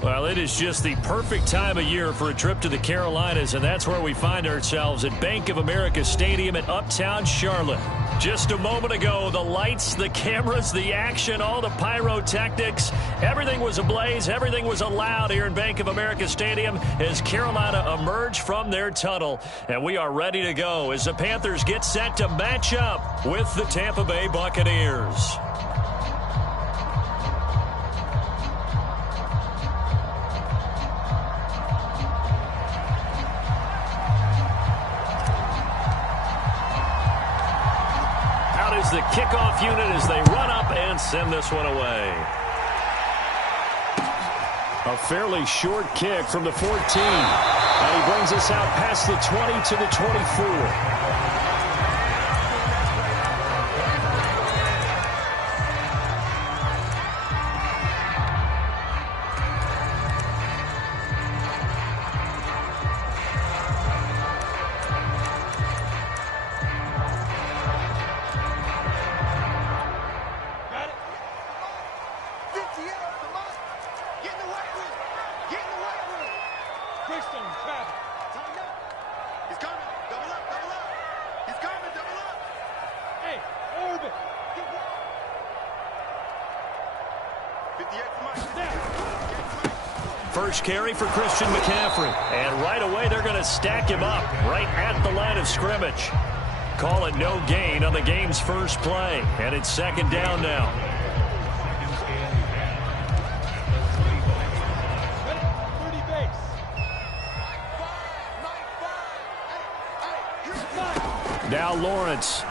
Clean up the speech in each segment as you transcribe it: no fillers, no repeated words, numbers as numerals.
Well, it is just the perfect time of year for a trip to the Carolinas, and that's where we find ourselves at Bank of America Stadium in Uptown Charlotte. Just a moment ago, the lights, the cameras, the action, all the pyrotechnics, everything was ablaze, everything was allowed here in Bank of America Stadium as Carolina emerged from their tunnel. And we are ready to go as the Panthers get set to match up with the Tampa Bay Buccaneers. The kickoff unit as they run up and send this one away. A fairly short kick from the 14. And he brings us out past the 20 to the 24. First carry for Christian McCaffrey. And right away, they're going to stack him up right at the line of scrimmage. Call it no gain on the game's first play. And it's second down now. Now Lawrence.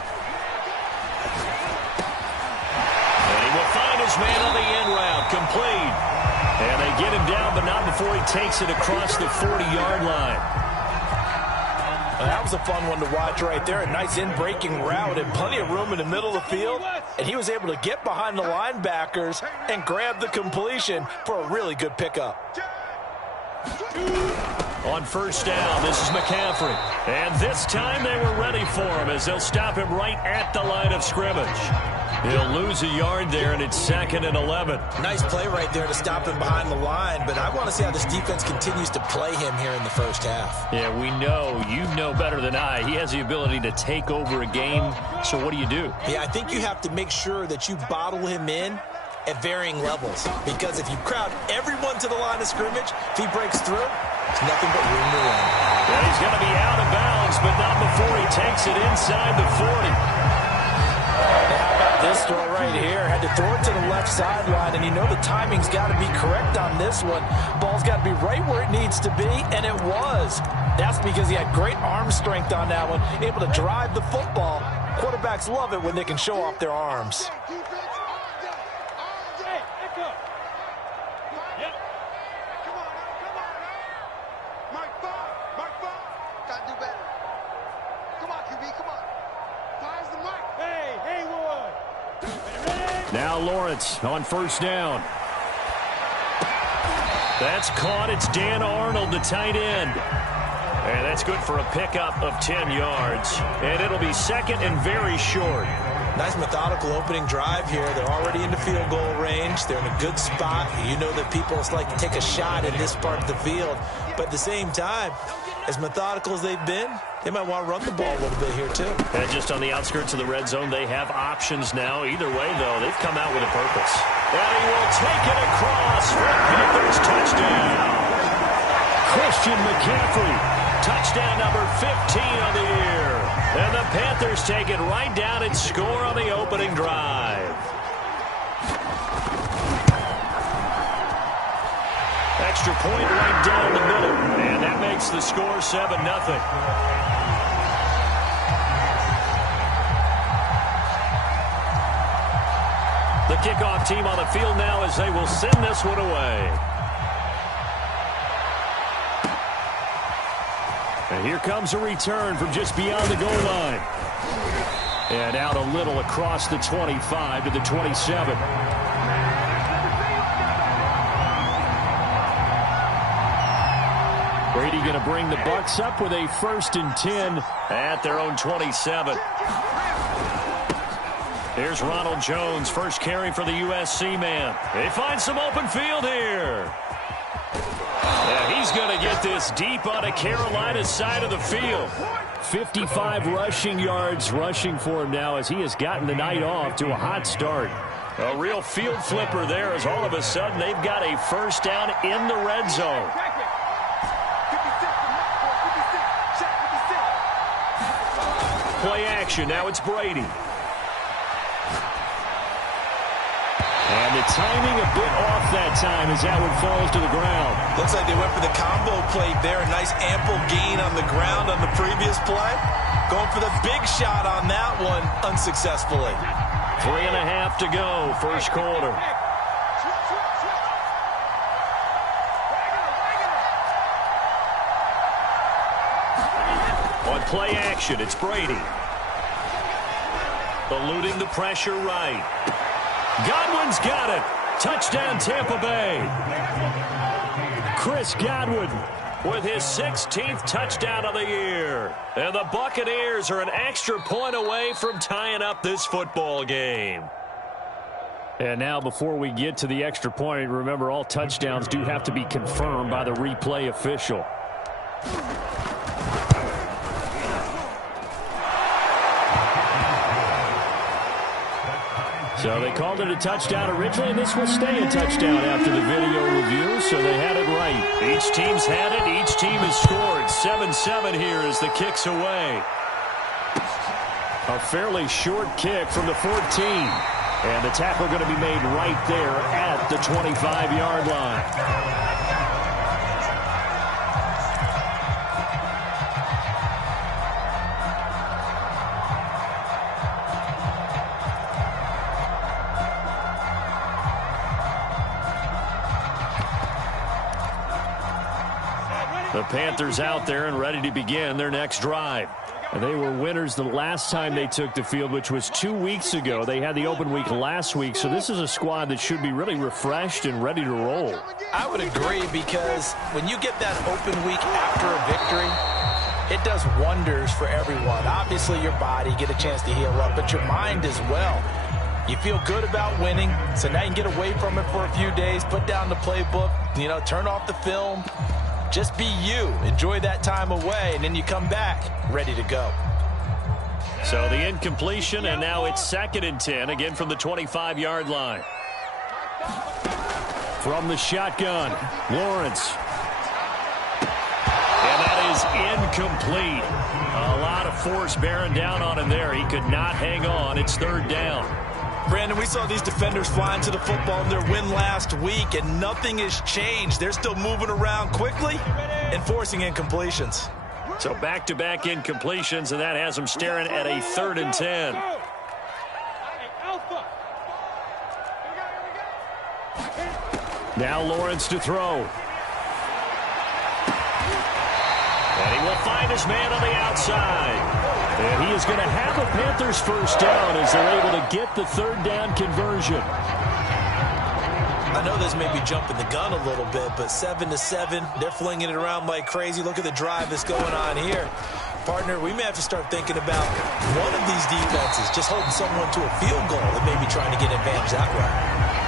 And he will find his man on the end route. Complete. And they get him down, but not before he takes it across the 40-yard line. Well, that was a fun one to watch right there. A nice in-breaking route and plenty of room in the middle of the field. And he was able to get behind the linebackers and grab the completion for a really good pickup. On first down, this is McCaffrey. And this time they were ready for him as they'll stop him right at the line of scrimmage. He'll lose a yard there, and it's 2nd and 11. Nice play right there to stop him behind the line, but I want to see how this defense continues to play him here in the first half. Yeah, we know, you know better than I, he has the ability to take over a game, so what do you do? Yeah, I think you have to make sure that you bottle him in at varying levels, because if you crowd everyone to the line of scrimmage, if he breaks through, there's nothing but room to run. Yeah, he's going to be out of bounds, but not before he takes it inside the 40. This throw right here, had to throw it to the left sideline, and you know the timing's got to be correct on this one. Ball's got to be right where it needs to be, and it was. That's because he had great arm strength on that one, able to drive the football. Quarterbacks love it when they can show off their arms. Now Lawrence on first down. That's caught. It's Dan Arnold, the tight end. And that's good for a pickup of 10 yards. And it'll be 2nd and very short. Nice methodical opening drive here. They're already into field goal range. They're in a good spot. You know that people like to take a shot in this part of the field. But at the same time, as methodical as they've been, they might want to run the ball a little bit here too. And just on the outskirts of the red zone, they have options now. Either way, though, they've come out with a purpose. And he will take it across for a Panthers touchdown. Christian McCaffrey, touchdown number 15 on the year. And the Panthers take it right down and score on the opening drive. Extra point right down the middle. And that makes the score 7-0. The kickoff team on the field now as they will send this one away. And here comes a return from just beyond the goal line. And out a little across the 25 to the 27. Brady going to bring the Bucs up with a 1st and 10 at their own 27. Here's Ronald Jones, first carry for the USC man. They find some open field here. with this deep on a Carolina side of the field. 55 rushing yards rushing for him now as he has gotten the night off to a hot start. A real field flipper there as all of a sudden they've got a first down in the red zone. Play action. Now it's Brady. And the timing a bit off that time as that one falls to the ground. Looks like they went for the combo play there. A nice ample gain on the ground on the previous play. Going for the big shot on that one unsuccessfully. 3.5 to go, first quarter. On play action, it's Brady. Eluding the pressure right. Godwin's got it. Touchdown, Tampa Bay. Chris Godwin with his 16th touchdown of the year. And the Buccaneers are an extra point away from tying up this football game. And now before we get to the extra point, remember all touchdowns do have to be confirmed by the replay official. So they called it a touchdown originally, and this will stay a touchdown after the video review, so they had it right. Each team's had it. Each team has scored. 7-7 here as the kick's away. A fairly short kick from the 14. And the tackle going to be made right there at the 25-yard line. The Panthers out there and ready to begin their next drive. And they were winners the last time they took the field, which was 2 weeks ago. They had the open week last week, so this is a squad that should be really refreshed and ready to roll. I would agree, because when you get that open week after a victory, it does wonders for everyone. Obviously, your body, get a chance to heal up, but your mind as well. You feel good about winning, so now you can get away from it for a few days, put down the playbook, turn off the film. Just be you. Enjoy that time away, and then you come back ready to go. So the incompletion, and now it's 2nd and 10, again from the 25-yard line. From the shotgun, Lawrence. And that is incomplete. A lot of force bearing down on him there. He could not hang on. It's 3rd down. Brandon, we saw these defenders flying to the football in their win last week, and nothing has changed. They're still moving around quickly and forcing incompletions. So back-to-back incompletions, and that has them staring at a 3rd and 10. Now Lawrence to throw. And he will find his man on the outside. And he is going to have a Panthers first down as they're able to get the 3rd down conversion. I know this may be jumping the gun a little bit, but 7-7, they're flinging it around like crazy. Look at the drive that's going on here. Partner, we may have to start thinking about one of these defenses just holding someone to a field goal and maybe trying to get advantage that way.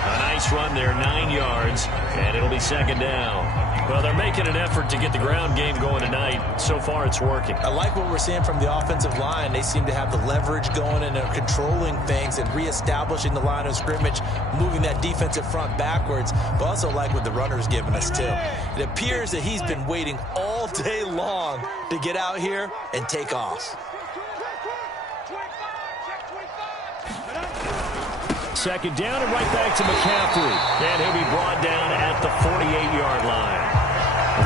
A nice run there, 9 yards, and it'll be 2nd down. Well, they're making an effort to get the ground game going tonight. So far, it's working. I like what we're seeing from the offensive line. They seem to have the leverage going and are controlling things and reestablishing the line of scrimmage, moving that defensive front backwards, but also like what the runner's giving us, too. It appears that he's been waiting all day long to get out here and take off. 2nd down and right back to McCaffrey. And he'll be brought down at the 48-yard line.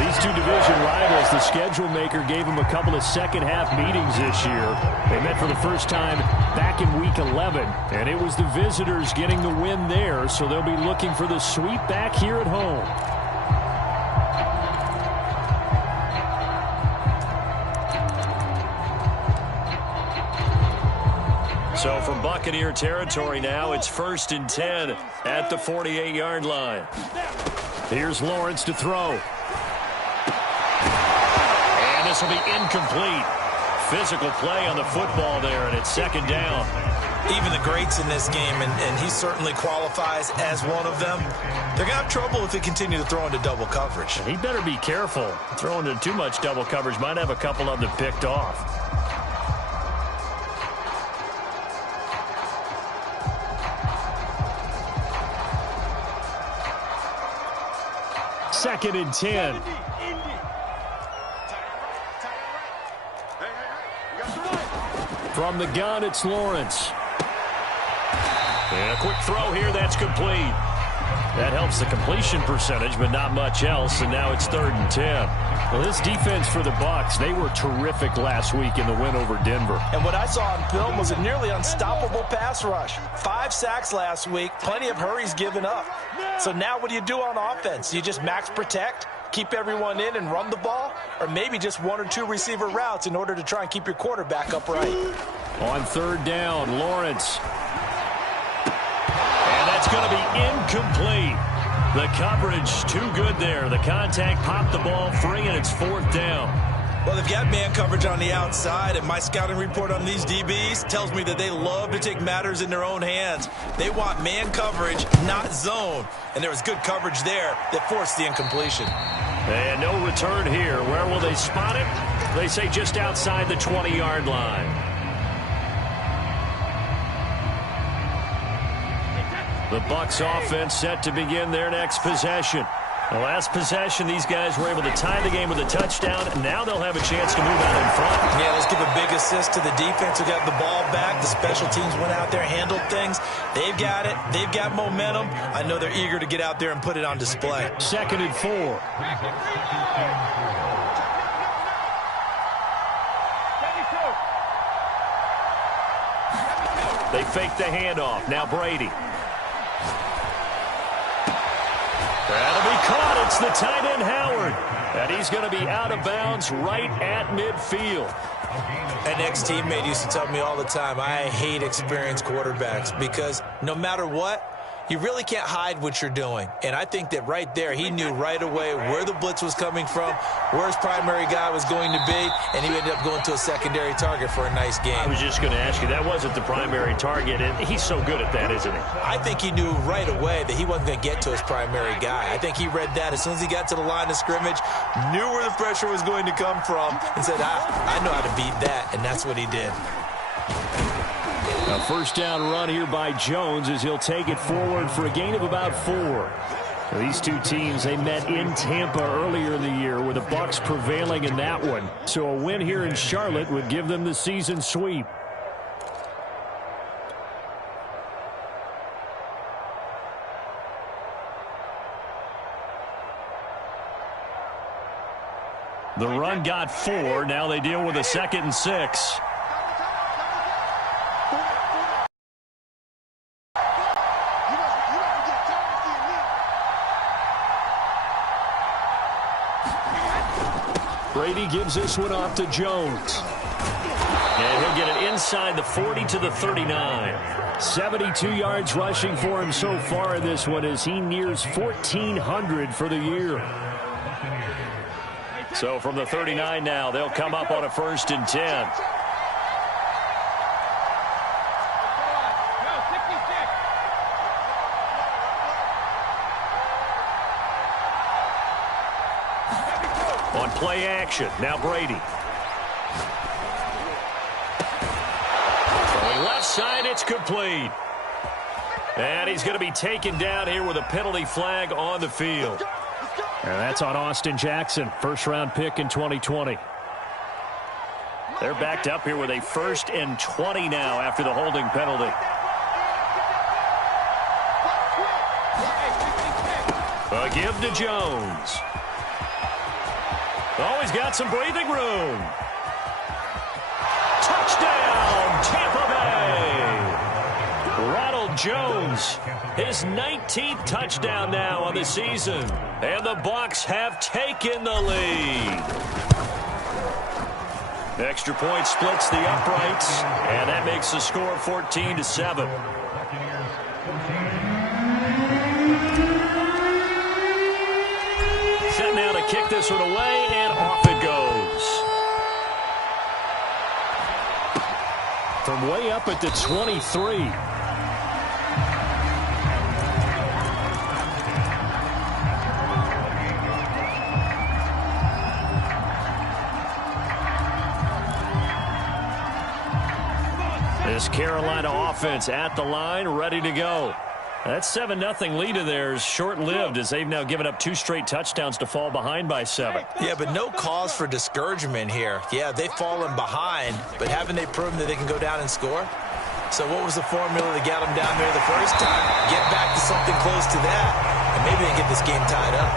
These two division rivals, the schedule maker gave them a couple of second-half meetings this year. They met for the first time back in Week 11, and it was the visitors getting the win there, so they'll be looking for the sweep back here at home. So from Buccaneer territory now, it's 1st and 10 at the 48-yard line. Here's Lawrence to throw. And this will be incomplete. Physical play on the football there, and it's 2nd down. Even the greats in this game, and he certainly qualifies as one of them, they're going to have trouble if they continue to throw into double coverage. He better be careful. Throwing into too much double coverage might have a couple of them picked off. Second and 10. From the gun, it's Lawrence. And a quick throw here, that's complete. That helps the completion percentage, but not much else, and now it's 3rd and 10. Well, this defense for the Bucs, they were terrific last week in the win over Denver. And what I saw on film was a nearly unstoppable pass rush. 5 sacks last week, plenty of hurries given up. So now what do you do on offense? You just max protect, keep everyone in and run the ball, or maybe just 1 or 2 receiver routes in order to try and keep your quarterback upright. On 3rd down, Lawrence. And that's going to be incomplete. The coverage too good there. The contact popped the ball free, and it's 4th down. Well, they've got man coverage on the outside, and my scouting report on these DBs tells me that they love to take matters in their own hands. They want man coverage, not zone. And there was good coverage there that forced the incompletion. And no return here. Where will they spot it? They say just outside the 20-yard line. The Bucs offense set to begin their next possession. The last possession, these guys were able to tie the game with a touchdown, and now they'll have a chance to move out in front. Yeah, let's give a big assist to the defense who got the ball back. The special teams went out there, handled things. They've got it. They've got momentum. I know they're eager to get out there and put it on display. 2nd and 4. They fake the handoff. Now Brady. That'll be caught. It's the tight end, Howard. And he's going to be out of bounds right at midfield. An ex-teammate used to tell me all the time, I hate experienced quarterbacks because no matter what, you really can't hide what you're doing. And I think that right there, he knew right away where the blitz was coming from, where his primary guy was going to be, and he ended up going to a secondary target for a nice game. I was just going to ask you, that wasn't the primary target, and he's so good at that, isn't he? I think he knew right away that he wasn't going to get to his primary guy. I think he read that as soon as he got to the line of scrimmage, knew where the pressure was going to come from, and said, I know how to beat that, and that's what he did. A 1st down run here by Jones as he'll take it forward for a gain of about 4. These two teams, they met in Tampa earlier in the year with the Bucs prevailing in that one. So a win here in Charlotte would give them the season sweep. The run got 4. Now they deal with a 2nd and 6. Brady gives this one off to Jones. And he'll get it inside the 40 to the 39. 72 yards rushing for him so far in this one as he nears 1,400 for the year. So from the 39 now, they'll come up on a 1st and 10. On play action, now Brady. Throwing left side, it's complete. And he's going to be taken down here with a penalty flag on the field. And that's on Austin Jackson, 1st-round pick in 2020. They're backed up here with a 1st and 20 now after the holding penalty. A give to Jones. Oh, he's got some breathing room. Touchdown, Tampa Bay. Ronald Jones, his 19th touchdown now on the season. And the Bucs have taken the lead. Extra point splits the uprights, and that makes the score 14-7. Set now to kick this one away, and off it goes. from way up at the 23. This Carolina offense at the line, ready to go. That 7-0 lead of theirs short-lived as they've now given up 2 straight touchdowns to fall behind by 7. Yeah, but no cause for discouragement here. Yeah, they've fallen behind, but haven't they proven that they can go down and score? So what was the formula that got them down there the first time? Get back to something close to that, and maybe they get this game tied up.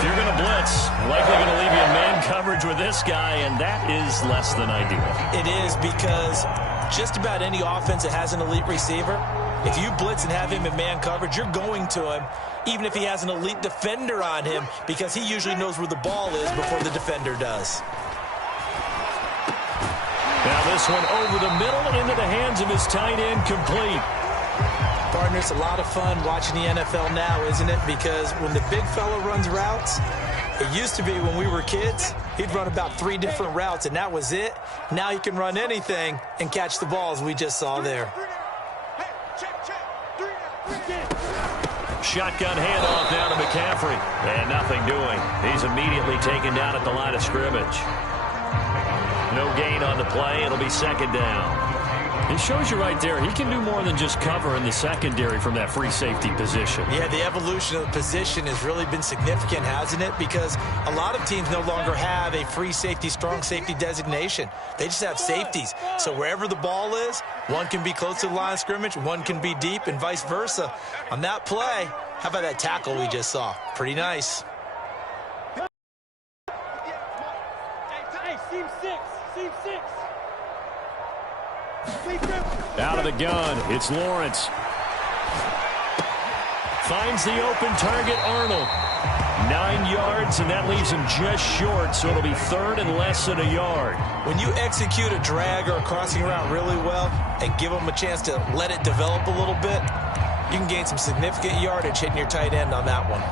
If you're going to blitz, likely going to leave you in man coverage with this guy, and that is less than ideal. It is, because just about any offense that has an elite receiver, if you blitz and have him in man coverage, you're going to him, even if he has an elite defender on him, because he usually knows where the ball is before the defender does. Now this one over the middle into the hands of his tight end, complete. Partner, it's a lot of fun watching the NFL now, isn't it? Because when the big fella runs routes, it used to be when we were kids, he'd run about 3 different routes, and that was it. Now he can run anything and catch the balls we just saw there. Shotgun handoff now to McCaffrey. And nothing doing. He's immediately taken down at the line of scrimmage. No gain on the play. It'll be 2nd down. It shows you right there, he can do more than just cover in the secondary from that free safety position. Yeah, the evolution of the position has really been significant, hasn't it? Because a lot of teams no longer have a free safety, strong safety designation. They just have safeties. So wherever the ball is, one can be close to the line of scrimmage, one can be deep, and vice versa. On that play, how about that tackle we just saw? Pretty nice. Hey, seam 6. Out of the gun, it's Lawrence. Finds the open target, Arnold. 9 yards, and that leaves him just short, so it'll be 3rd and less than a yard. When you execute a drag or a crossing route really well and give them a chance to let it develop a little bit, you can gain some significant yardage hitting your tight end on that one.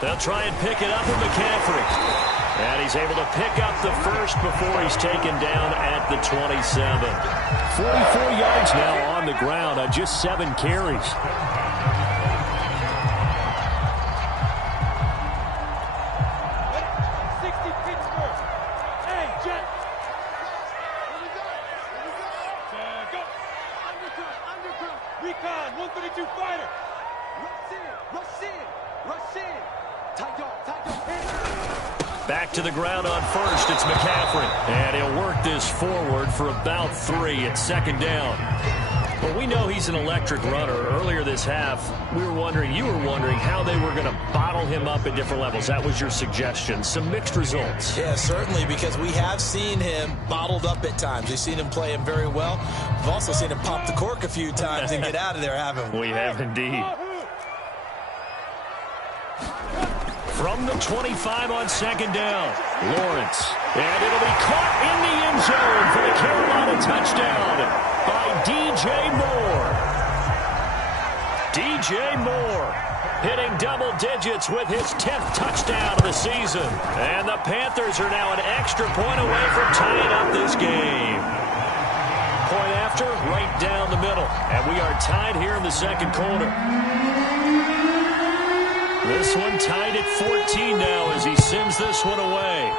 They'll try and pick it up with McCaffrey. And he's able to pick up the first before he's taken down at the 27. 44 yards now on the ground on just 7 carries. Recon, 132 fighter. Rush in. Back to the ground on first. It's McCaffrey. And he'll work this forward for about 3 at 2nd down. Well, we know he's an electric runner. Earlier this half, you were wondering how they were going to bottle him up at different levels. That was your suggestion. Some mixed results. Yeah, certainly, because we have seen him bottled up at times. We've seen him play him very well. We've also seen him pop the cork a few times and get out of there, haven't we? We have indeed. From the 25 on 2nd down, Lawrence. And it'll be caught in the end zone for the Carolina touchdown by DJ Moore. DJ Moore hitting double digits with his 10th touchdown of the season. And the Panthers are now an extra point away from tying up this game. Point after, right down the middle. And we are tied here in the 2nd quarter. This one tied at 14 now as he sends this one away.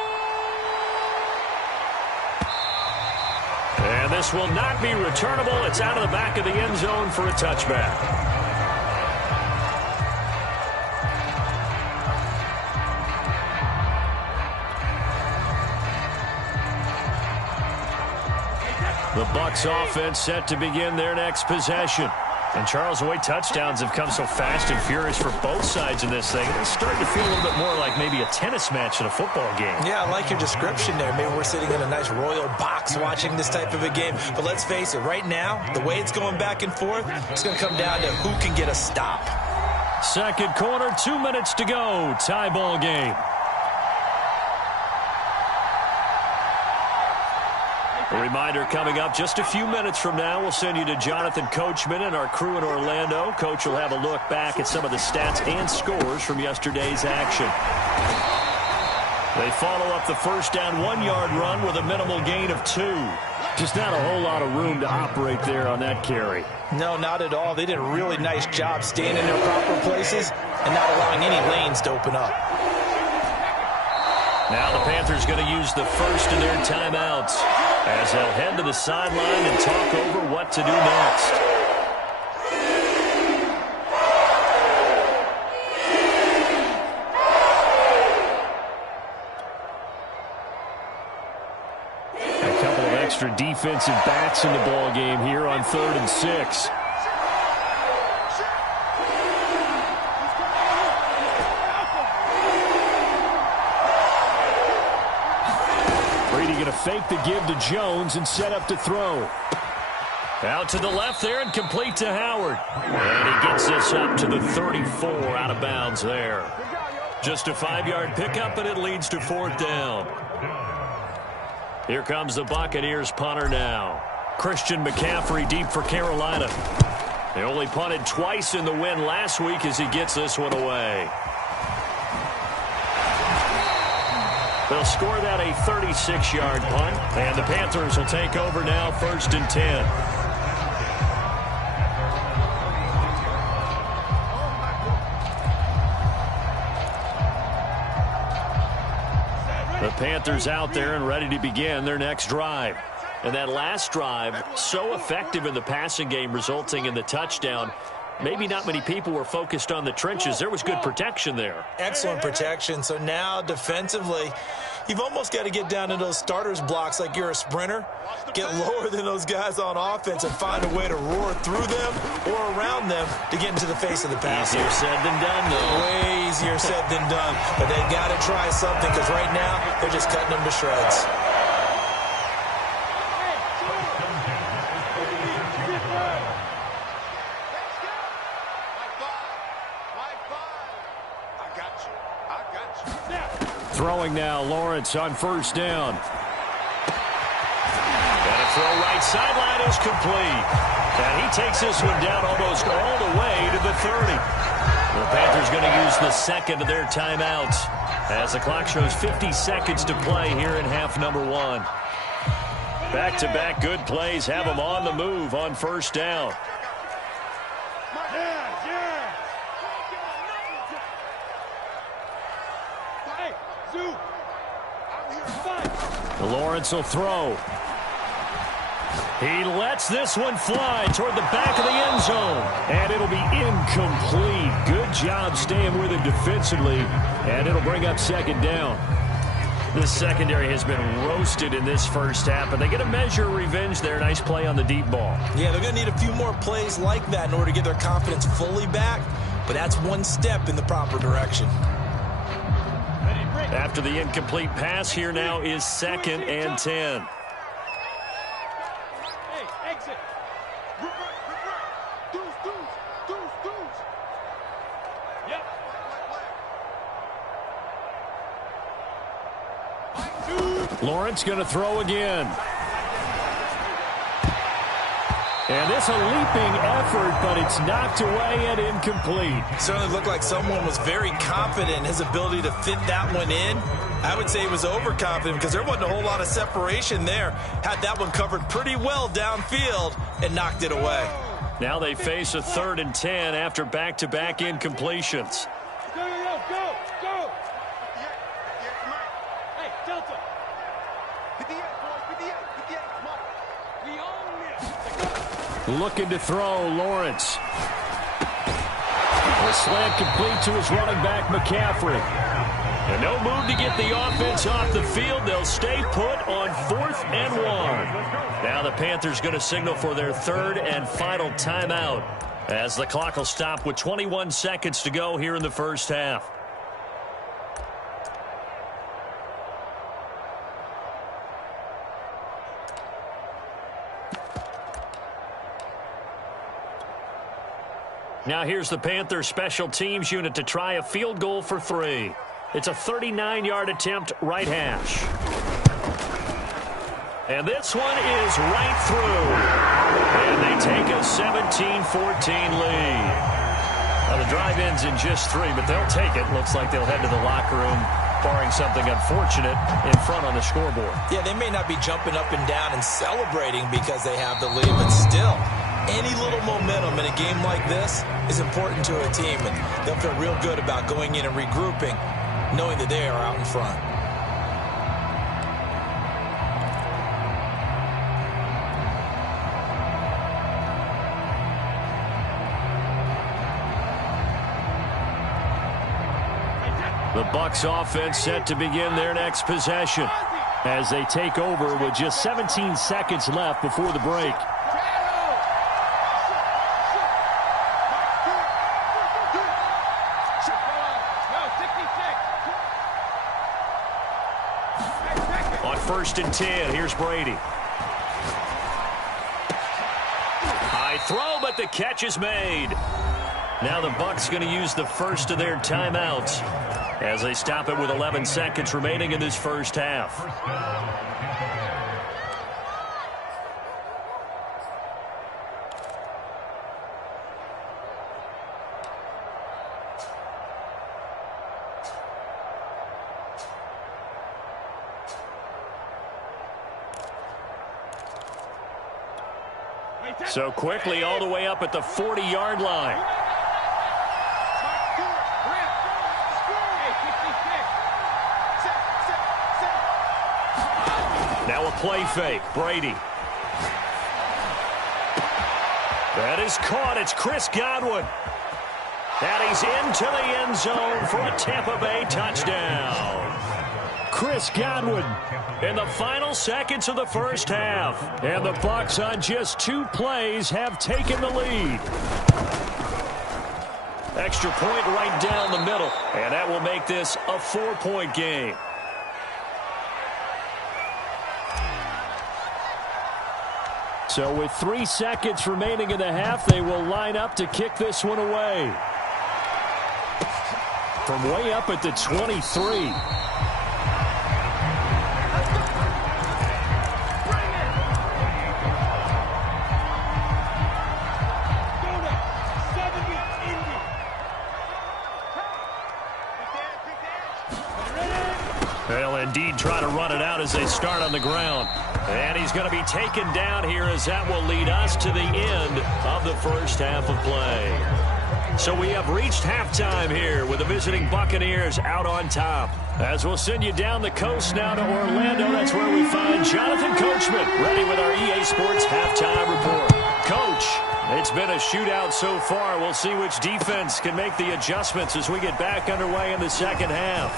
And this will not be returnable. It's out of the back of the end zone for a touchback. The Bucs offense set to begin their next possession. And Charles, the way touchdowns have come so fast and furious for both sides in this thing, it's starting to feel a little bit more like maybe a tennis match in a football game. Yeah, I like your description there. Maybe we're sitting in a nice royal box watching this type of a game. But let's face it, right now, the way it's going back and forth, it's going to come down to who can get a stop. 2nd quarter, 2 minutes to go. Tie ball game. A reminder coming up just a few minutes from now, we'll send you to Jonathan Coachman and our crew in Orlando. Coach will have a look back at some of the stats and scores from yesterday's action. They follow up the first down 1-yard run with a minimal gain of 2. Just not a whole lot of room to operate there on that carry. No, not at all. They did a really nice job staying in their proper places and not allowing any lanes to open up. Now the Panthers going to use the first of their timeouts as they'll head to the sideline and talk over what to do next. A couple of extra defensive backs in the ball game here on 3rd and 6. Going to fake the give to Jones and set up to throw. Out to the left there and complete to Howard. And he gets this up to the 34 out of bounds there. Just a 5-yard pickup, and it leads to 4th down. Here comes the Buccaneers punter now. Christian McCaffrey deep for Carolina. They only punted twice in the win last week as he gets this one away. They'll score that a 36-yard punt, and the Panthers will take over now 1st and 10. The Panthers out there and ready to begin their next drive. And that last drive, so effective in the passing game, resulting in the touchdown. Maybe not many people were focused on the trenches. There was good protection there. Excellent protection. So now defensively, you've almost got to get down to those starters blocks like you're a sprinter. Get lower than those guys on offense and find a way to roar through them or around them to get into the face of the pass. Easier said than done, though. Way easier said than done. But they've got to try something because right now they're just cutting them to shreds. Throwing now, Lawrence on 1st down. And a throw right sideline is complete. And he takes this one down almost all the way to the 30. The Panthers going to use the second of their timeouts as the clock shows 50 seconds to play here in half number 1. Back-to-back good plays have them on the move on 1st down. Lawrence will throw. He lets this one fly toward the back of the end zone. And it'll be incomplete. Good job staying with him defensively. And it'll bring up 2nd down. The secondary has been roasted in this first half, but they get a measure of revenge there. Nice play on the deep ball. Yeah, they're going to need a few more plays like that in order to get their confidence fully back. But that's one step in the proper direction. After the incomplete pass, here now is 2nd and 10. Hey, exit. Yep. Lawrence going to throw again. And this a leaping effort, but it's knocked away and incomplete. Certainly looked like someone was very confident in his ability to fit that one in. I would say he was overconfident because there wasn't a whole lot of separation there. Had that one covered pretty well downfield and knocked it away. Now they face a 3rd and 10 after back-to-back incompletions. Go. Hey, Delta. 58, boys, 58, come on. We own this. Looking to throw, Lawrence. The slant complete to his running back, McCaffrey. And no move to get the offense off the field. They'll stay put on 4th and 1. Now the Panthers going to signal for their 3rd and final timeout as the clock will stop with 21 seconds to go here in the first half. Now here's the Panthers special teams unit to try a field goal for 3. It's a 39-yard attempt, right hash. And this one is right through. And they take a 17-14 lead. Now the drive ends in just 3, but they'll take it. Looks like they'll head to the locker room, barring something unfortunate, in front on the scoreboard. Yeah, they may not be jumping up and down and celebrating because they have the lead, but still, any little momentum in a game like this is important to a team, and they'll feel real good about going in and regrouping, knowing that they are out in front. The Bucs offense set to begin their next possession as they take over with just 17 seconds left before the break. On 1st and 10, here's Brady. High throw, but the catch is made. Now the Bucs going to use the first of their timeouts as they stop it with 11 seconds remaining in this first half. So quickly all the way up at the 40-yard line. Now a play fake. Brady. That is caught. It's Chris Godwin. And he's into the end zone for a Tampa Bay touchdown. Chris Godwin in the final seconds of the first half. And the Bucs on just 2 plays have taken the lead. Extra point right down the middle. And that will make this a 4-point game. So with 3 seconds remaining in the half, they will line up to kick this one away. From way up at the 23. They'll indeed try to run it out as they start on the ground. And he's going to be taken down here as that will lead us to the end of the first half of play. So we have reached halftime here with the visiting Buccaneers out on top. As we'll send you down the coast now to Orlando, that's where we find Jonathan Coachman ready with our EA Sports halftime report. Coach, it's been a shootout so far. We'll see which defense can make the adjustments as we get back underway in the second half.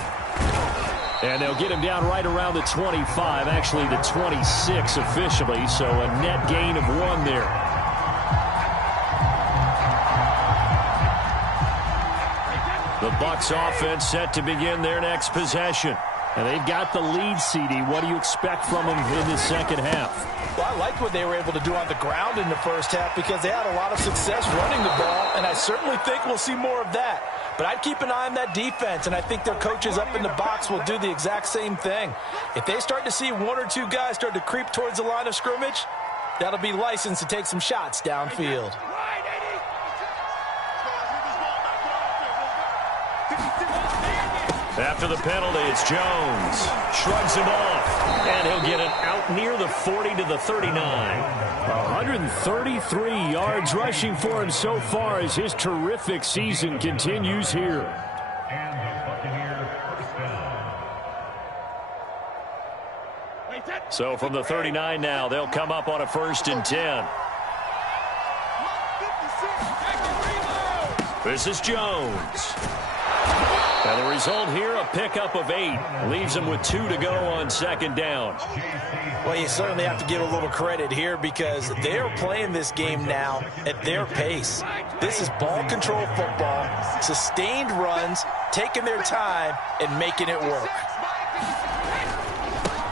And they'll get him down right around the 25, actually the 26 officially, so a net gain of 1 there. The Bucs offense set to begin their next possession. And they've got the lead, CD. What do you expect from them in the second half? Well, I liked what they were able to do on the ground in the first half because they had a lot of success running the ball, and I certainly think we'll see more of that. But I'd keep an eye on that defense, and I think their coaches up in the box will do the exact same thing. If they start to see 1 or 2 guys start to creep towards the line of scrimmage, that'll be licensed to take some shots downfield. After the penalty, it's Jones. Shrugs him off, and he'll get it out near the 40 to the 39. 133 yards rushing for him so far as his terrific season continues here. So from the 39 now, they'll come up on a 1st and 10. This is Jones. And the result here, a pickup of 8. Leaves them with 2 to go on 2nd down. Well, you certainly have to give a little credit here because they're playing this game now at their pace. This is ball control football, sustained runs, taking their time, and making it work.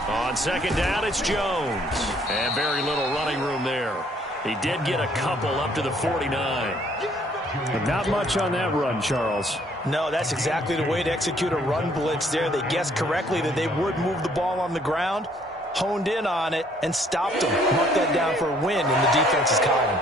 On 2nd down, it's Jones. And very little running room there. He did get a couple up to the 49. But not much on that run, Charles. No, that's exactly the way to execute a run blitz there. They guessed correctly that they would move the ball on the ground, honed in on it, and stopped him. Mark that down for a win in the defense's column.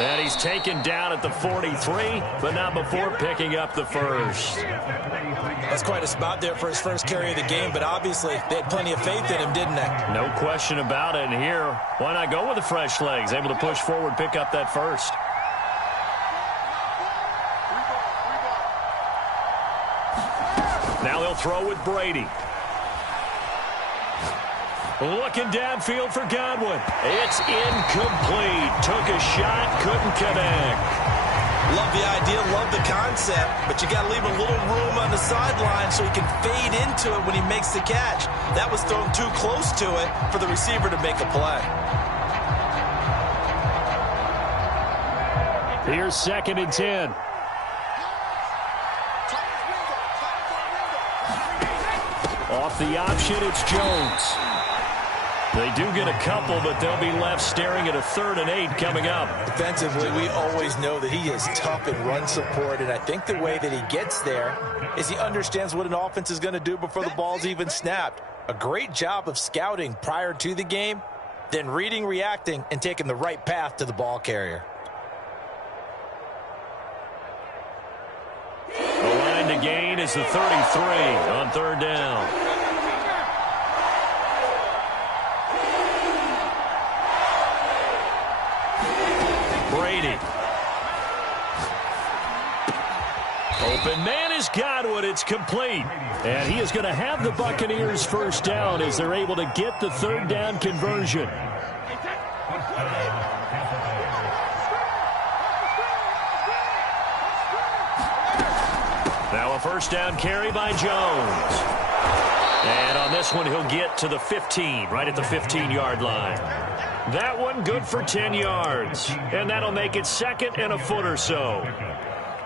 And he's taken down at the 43, but not before picking up the first. That's quite a spot there for his first carry of the game, but obviously they had plenty of faith in him, didn't they? No question about it. And here, why not go with the fresh legs? Able to push forward, pick up that first. Now they'll throw with Brady. Looking downfield for Godwin. It's incomplete. Took a shot, couldn't connect. Love the idea, love the concept, but you got to leave a little room on the sideline so he can fade into it when he makes the catch. That was thrown too close to it for the receiver to make a play. Here's 2nd and 10. Off the option, it's Jones. They do get a couple, but they'll be left staring at a 3rd and 8 coming up. Defensively, we always know that he is tough in run support, and I think the way that he gets there is he understands what an offense is going to do before the ball's even snapped. A great job of scouting prior to the game, then reading, reacting, and taking the right path to the ball carrier. The line to gain is the 33 on 3rd down. Brady. Open man is Godwin. It's complete. And he is going to have the Buccaneers first down as they're able to get the 3rd down conversion. Now a first down carry by Jones. And on this one, he'll get to the 15, right at the 15-yard line. That one good for 10 yards. And that'll make it 2nd and a foot or so.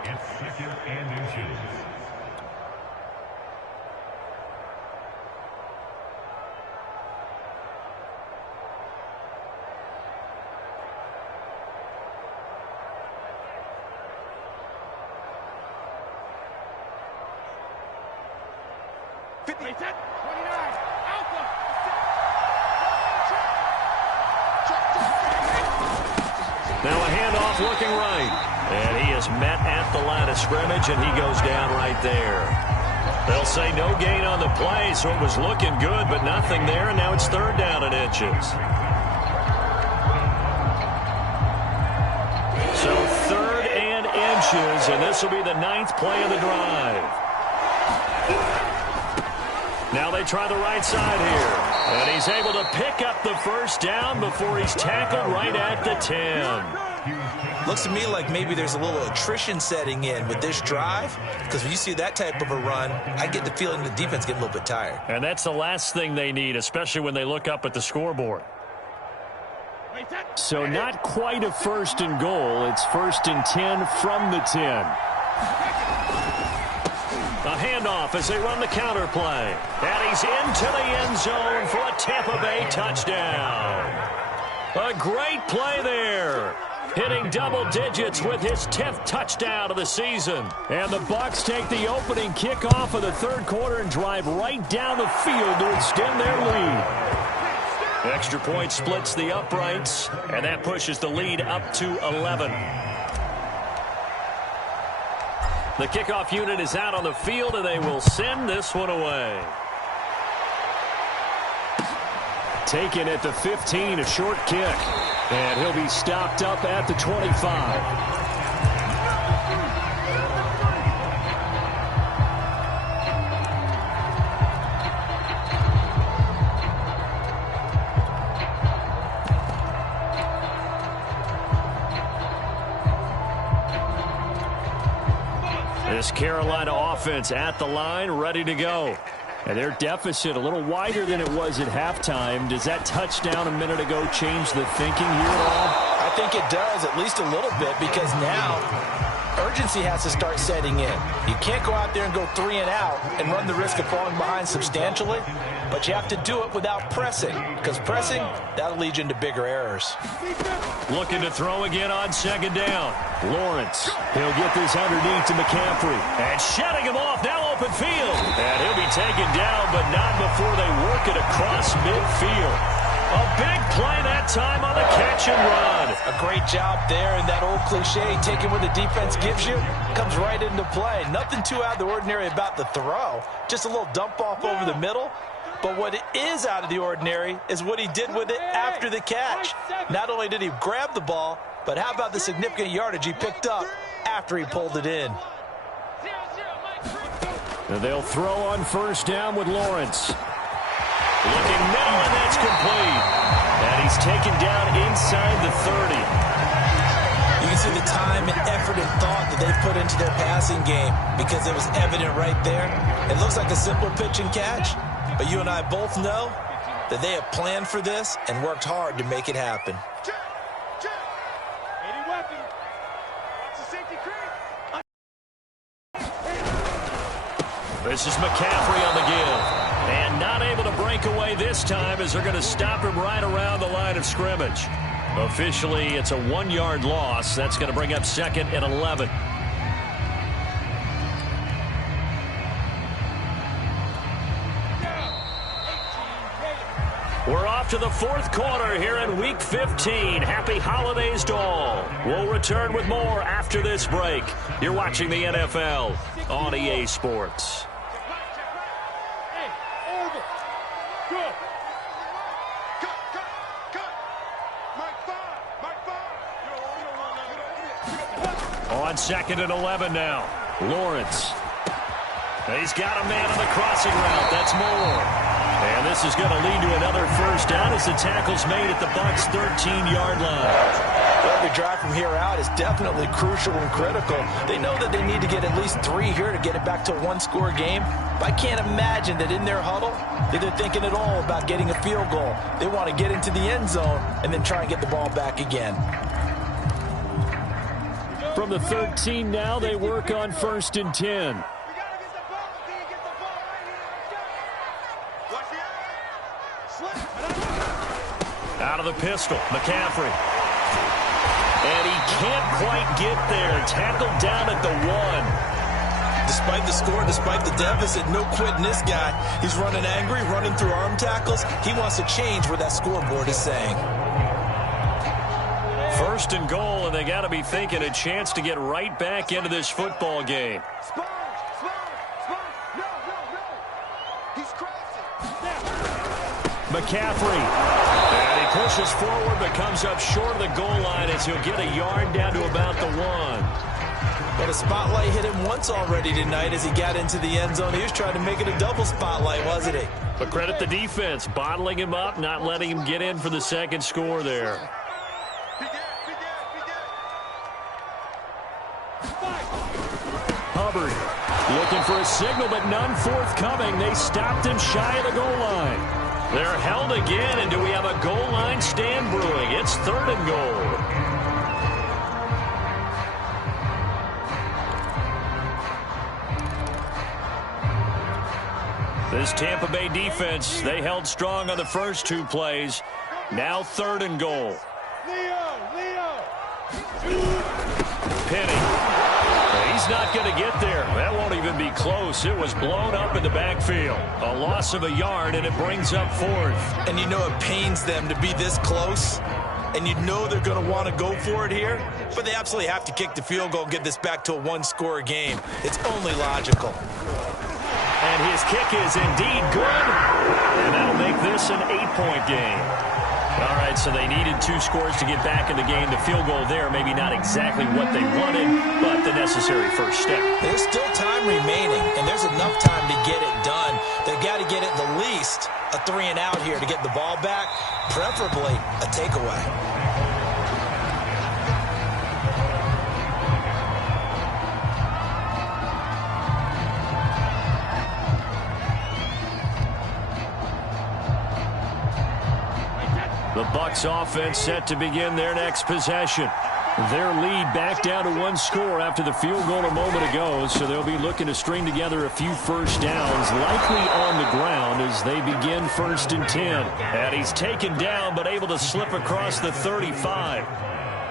It's 2nd and inches. Now a handoff looking right. And he is met at the line of scrimmage, and he goes down right there. They'll say no gain on the play, so it was looking good, but nothing there, and now it's 3rd down and inches. So 3rd and inches, and this will be the 9th play of the drive. Now they try the right side here. And he's able to pick up the first down before he's tackled right at the 10. Looks to me like maybe there's a little attrition setting in with this drive, because when you see that type of a run, I get the feeling the defense getting a little bit tired. And that's the last thing they need, especially when they look up at the scoreboard. So not quite a 1st and goal. It's 1st and 10 from the 10. A handoff as they run the counter play. And he's into the end zone for a Tampa Bay touchdown. A great play there. Hitting double digits with his 10th touchdown of the season. And the Bucs take the opening kickoff of the 3rd quarter and drive right down the field to extend their lead. Extra point splits the uprights, and that pushes the lead up to 11. The kickoff unit is out on the field, and they will send this one away. Taken at the 15, a short kick. And he'll be stopped up at the 25. This Carolina offense at the line, ready to go. And their deficit a little wider than it was at halftime. Does that touchdown a minute ago change the thinking here at all? I think it does, at least a little bit, because now urgency has to start setting in. You can't go out there and go 3 and out and run the risk of falling behind substantially, but you have to do it without pressing, because pressing, that'll lead you into bigger errors. Looking to throw again on second down. Lawrence, he'll get this underneath to McCaffrey. And shutting him off, now open field. And he'll be taken down, but not before they work it across midfield. A big play that time on the catch and run. A great job there, and that old cliche, taking what the defense gives you, comes right into play. Nothing too out of the ordinary about the throw. Just a little dump off over the middle. But what is out of the ordinary is what he did with it after the catch. Not only did he grab the ball, but how about the significant yardage he picked up after he pulled it in. And they'll throw on first down with Lawrence. Looking middle, and that's complete. And he's taken down inside the 30. You can see the time and effort and thought that they put into their passing game because it was evident right there. It looks like a simple pitch and catch, but you and I both know that they have planned for this and worked hard to make it happen. This is McCaffrey on the give. And not able to break away this time as they're going to stop him right around the line of scrimmage. Officially, it's a 1-yard loss. That's going to bring up 2nd and 11. We're off to the 4th quarter here in Week 15. Happy holidays to all. We'll return with more after this break. You're watching the NFL on EA Sports. On 2nd and 11 now. Lawrence. He's got a man on the crossing route. That's Moore. And this is going to lead to another first down as the tackle's made at the Bucs' 13-yard line. Every drive from here out is definitely crucial and critical. They know that they need to get at least 3 here to get it back to a 1-score game. But I can't imagine that in their huddle that they're thinking at all about getting a field goal. They want to get into the end zone and then try and get the ball back again. From the 13 now, they work on 1st and 10. Out of the pistol, McCaffrey. And he can't quite get there. Tackled down at the 1. Despite the score, despite the deficit, no quitting this guy. He's running angry, running through arm tackles. He wants to change what that scoreboard is saying. 1st and goal, and they got to be thinking a chance to get right back into this football game. McCaffrey. And he pushes forward but comes up short of the goal line as he'll get a yard down to about the 1. But a spotlight hit him once already tonight as he got into the end zone. He was trying to make it a double spotlight, wasn't he? But credit the defense, bottling him up, not letting him get in for the second score there. Hubbard looking for a signal, but none forthcoming. They stopped him shy of the goal line. They're held again, and do we have a goal line stand brewing? It's 3rd and goal. This Tampa Bay defense, they held strong on the first 2 plays. Now 3rd and goal. Penny. He's not going to get there. That won't even be close. It was blown up in the backfield. A loss of a yard, and it brings up 4th. And you know it pains them to be this close. And you know they're going to want to go for it here. But they absolutely have to kick the field goal and get this back to a 1-score game. It's only logical. And his kick is indeed good. And that'll make this an 8-point game. All right, so they needed 2 scores to get back in the game. The field goal there, maybe not exactly what they wanted, but the necessary first step. There's still time remaining, and there's enough time to get it done. They've got to get at the least a 3 and out here to get the ball back, preferably a takeaway. The Bucs offense set to begin their next possession. Their lead back down to one score after the field goal a moment ago, so they'll be looking to string together a few first downs, likely on the ground as they begin 1st and 10. And he's taken down but able to slip across the 35.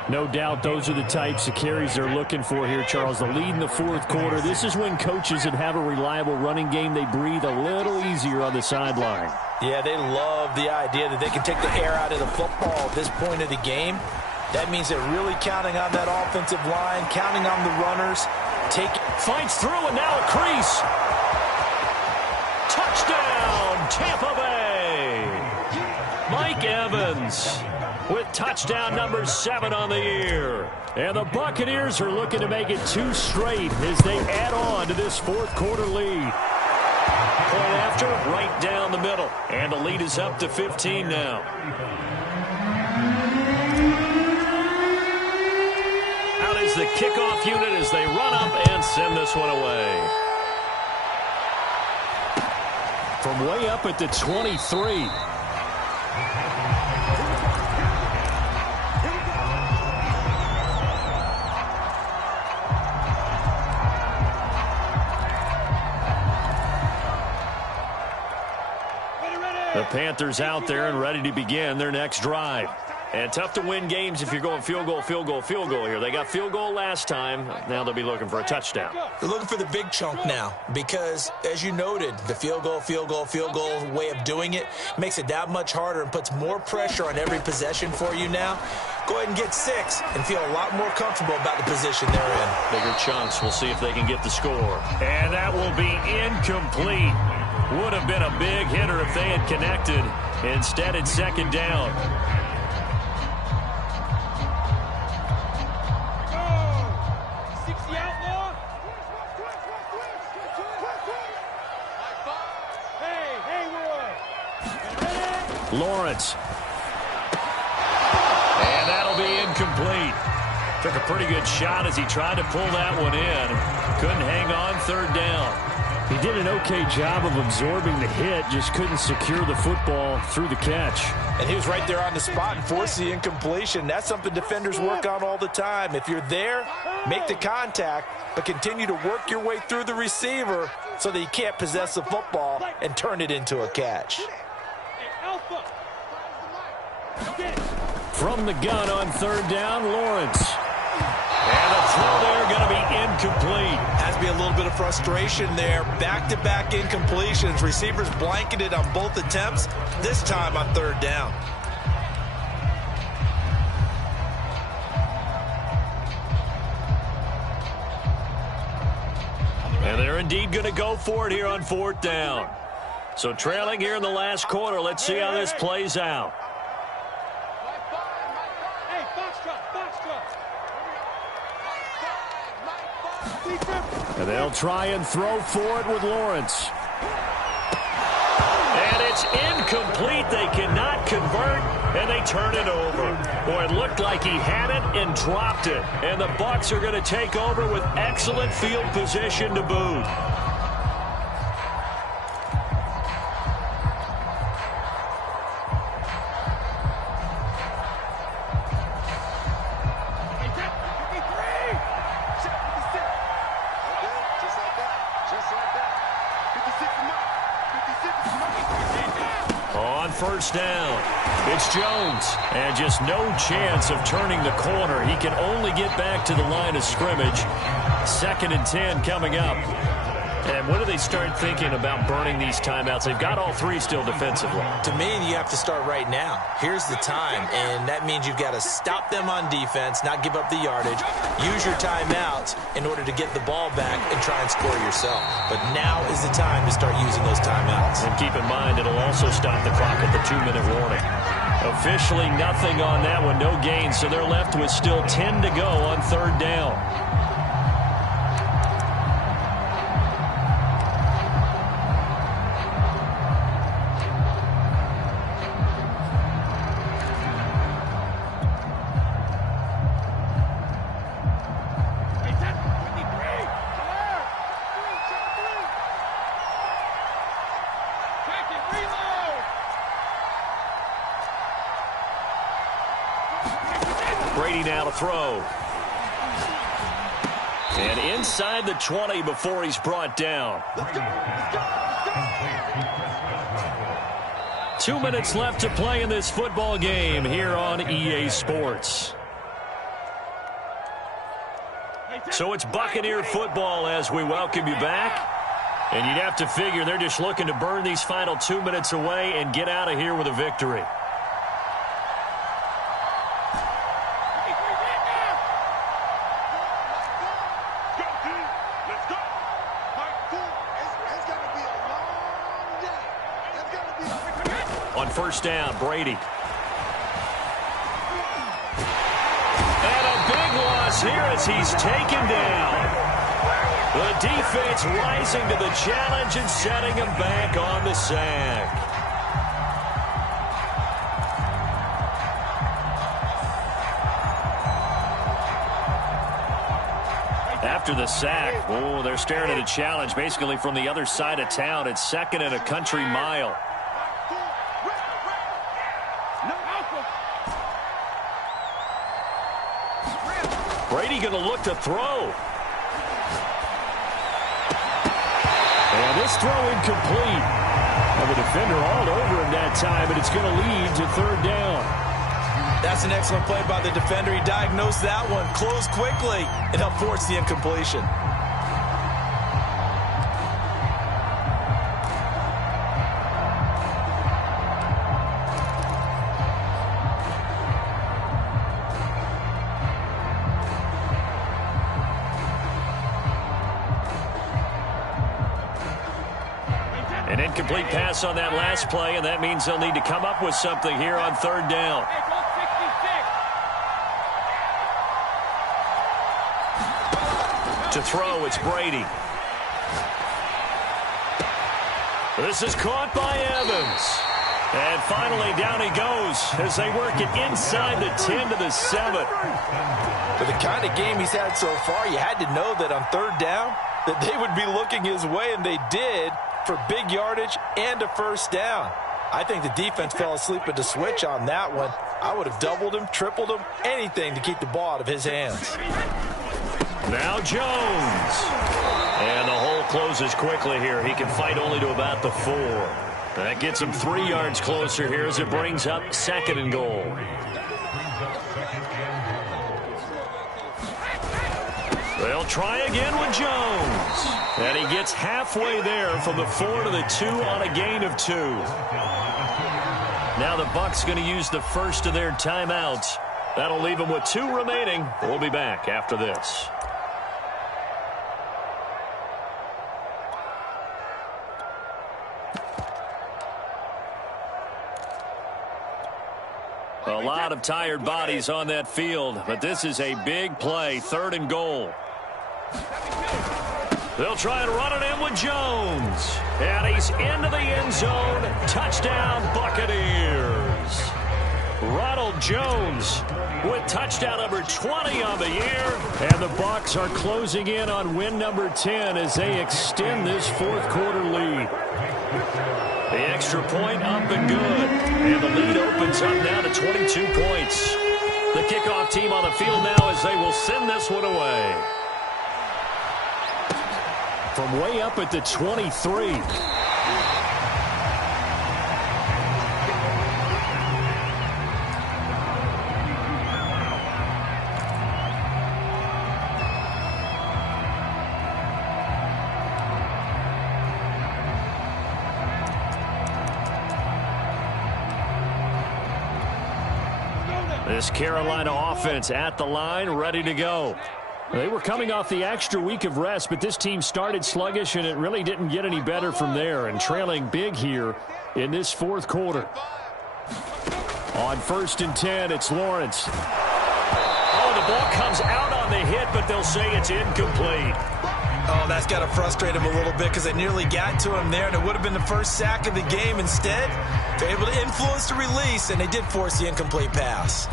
No doubt those are the types of carries they're looking for here, Charles. The lead in the 4th quarter. This is when coaches that have a reliable running game, they breathe a little easier on the sideline. Yeah, they love the idea that they can take the air out of the football at this point of the game. That means they're really counting on that offensive line, counting on the runners. Fights through and now a crease. Touchdown, Tampa Bay. Mike Evans with touchdown number 7 on the year. And the Buccaneers are looking to make it 2 straight as they add on to this 4th quarter lead. Point after, right down the middle. And the lead is up to 15 now. Out is the kickoff unit as they run up and send this one away. From way up at the 23. The Panthers out there and ready to begin their next drive. And tough to win games if you're going field goal, field goal, field goal here. They got field goal last time. Now they'll be looking for a touchdown. They're looking for the big chunk now because, as you noted, the field goal way of doing it makes it that much harder and puts more pressure on every possession for you now. Go ahead and get 6 and feel a lot more comfortable about the position they're in. Bigger chunks. We'll see if they can get the score. And that will be incomplete. Would have been a big hitter if they had connected. Instead, it's 2nd down. Lawrence. And that'll be incomplete. Took a pretty good shot as he tried to pull that one in. Couldn't hang on, 3rd down. He did an okay job of absorbing the hit, just couldn't secure the football through the catch. And he was right there on the spot and forced the incompletion. That's something defenders work on all the time. If you're there, make the contact, but continue to work your way through the receiver so that you can't possess the football and turn it into a catch. From the gun on 3rd down, Lawrence. And the throw there going to be incomplete. Has to be a little bit of frustration there. Back-to-back incompletions. Receivers blanketed on both attempts, this time on 3rd down. And they're indeed going to go for it here on 4th down. So trailing here in the last quarter. Let's see how this plays out. And they'll try and throw for it with Lawrence. And it's incomplete. They cannot convert, and they turn it over. Boy, it looked like he had it and dropped it. And the Bucs are going to take over with excellent field position to boot. On 1st down, it's Jones. And just no chance of turning the corner. He can only get back to the line of scrimmage. 2nd and 10 coming up. And when do they start thinking about burning these timeouts? They've got all 3 still defensively. To me, you have to start right now. Here's the time, and that means you've got to stop them on defense, not give up the yardage, use your timeouts in order to get the ball back and try and score yourself. But now is the time to start using those timeouts. And keep in mind, it'll also stop the clock at the 2-minute warning. Officially nothing on that one, no gain, so they're left with still 10 to go on 3rd down. ready now to throw. And inside the 20 before he's brought down. 2 minutes left to play in this football game here on EA Sports. So it's Buccaneer football as we welcome you back. And you'd have to figure they're just looking to burn these final 2 minutes away and get out of here with a victory. On first down, Brady. And a big loss here as he's taken down. The defense rising to the challenge and setting him back on the sack. After the sack, oh, they're staring at a challenge basically from the other side of town. It's second and a country mile. Brady going to look to throw. And this throw incomplete. And the defender all over him that time, and it's going to lead to third down. That's an excellent play by the defender. He diagnosed that one, closed quickly, and helped force the incompletion. An incomplete pass on that last play, and that means they'll need to come up with something here on third down. To throw, it's Brady. This is caught by Evans. And finally, down he goes as they work it inside the 10 to the 7. For the kind of game he's had so far, you had to know that on third down that they would be looking his way, and they did, for big yardage and a first down. I think the defense fell asleep at the switch on that one. I would have doubled him, tripled him, anything to keep the ball out of his hands. Now Jones. And the hole closes quickly here. He can fight only to about the 4. That gets him 3 yards closer here as it brings up second and goal. They'll try again with Jones. And he gets halfway there from the 4 to the 2 on a gain of 2. Now the Bucs going to use the first of their timeouts. That'll leave them with 2 remaining. We'll be back after this. A lot of tired bodies on that field, but this is a big play, third and goal. They'll try and run it in with Jones. And he's into the end zone. Touchdown, Buccaneers. Ronald Jones with touchdown number 20 on the year. And the Bucs are closing in on win number 10 as they extend this fourth quarter lead. The extra point up and good. And the lead opens up now to 22 points. The kickoff team on the field now as they will send this one away. From way up at the 23. This Carolina offense at the line, ready to go. They were coming off the extra week of rest, but this team started sluggish, and it really didn't get any better from there, and trailing big here in this fourth quarter. On 1st and 10, it's Lawrence. Oh, the ball comes out on the hit, but they'll say it's incomplete. Oh, that's got to frustrate him a little bit because they nearly got to him there, and it would have been the first sack of the game. Instead, they're able to influence the release, and they did force the incomplete pass.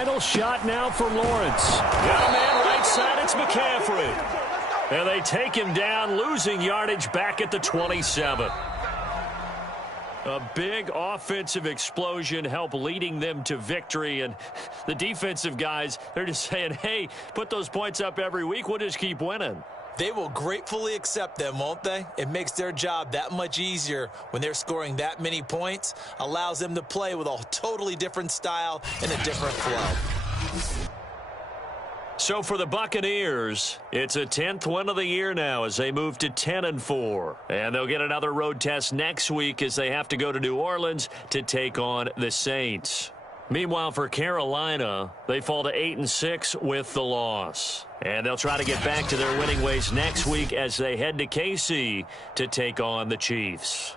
final shot now for Lawrence. Got a man right side. It's McCaffrey. And they take him down, losing yardage back at the 27. A big offensive explosion helped leading them to victory. And the defensive guys, they're just saying, hey, put those points up every week. We'll just keep winning. They will gratefully accept them, won't they? It makes their job that much easier when they're scoring that many points. Allows them to play with a totally different style and a different flow. So for the Buccaneers, it's a 10th win of the year now as they move to 10-4. And they'll get another road test next week as they have to go to New Orleans to take on the Saints. Meanwhile, for Carolina, they fall to 8-6 with the loss. And they'll try to get back to their winning ways next week as they head to KC to take on the Chiefs.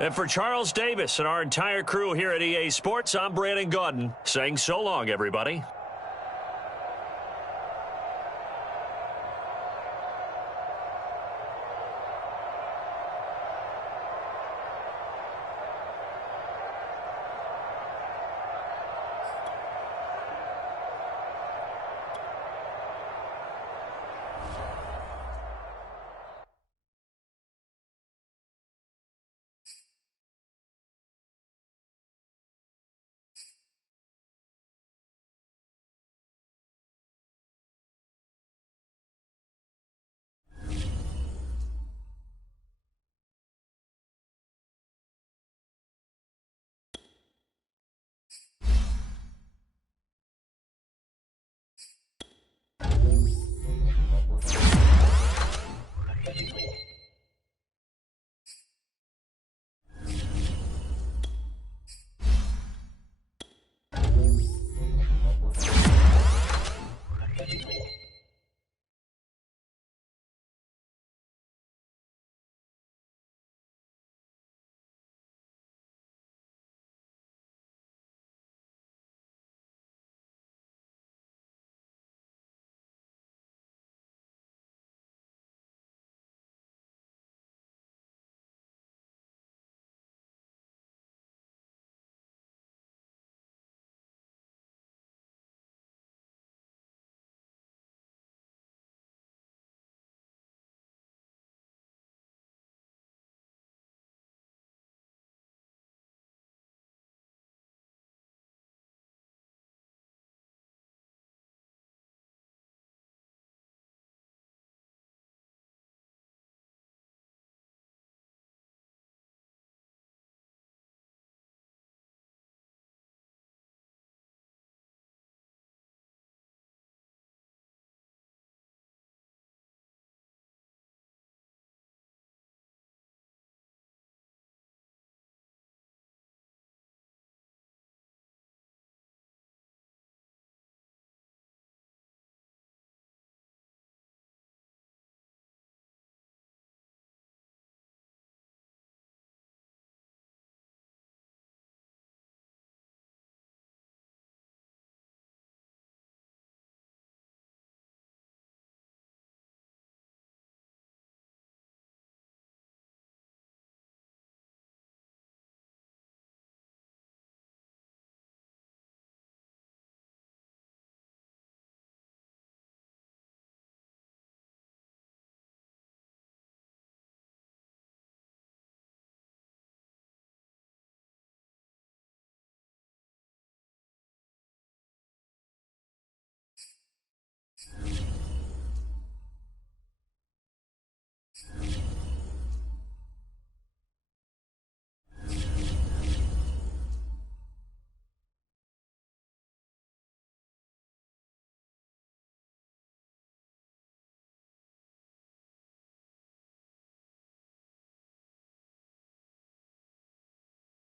And for Charles Davis and our entire crew here at EA Sports, I'm Brandon Gaudin saying so long, everybody.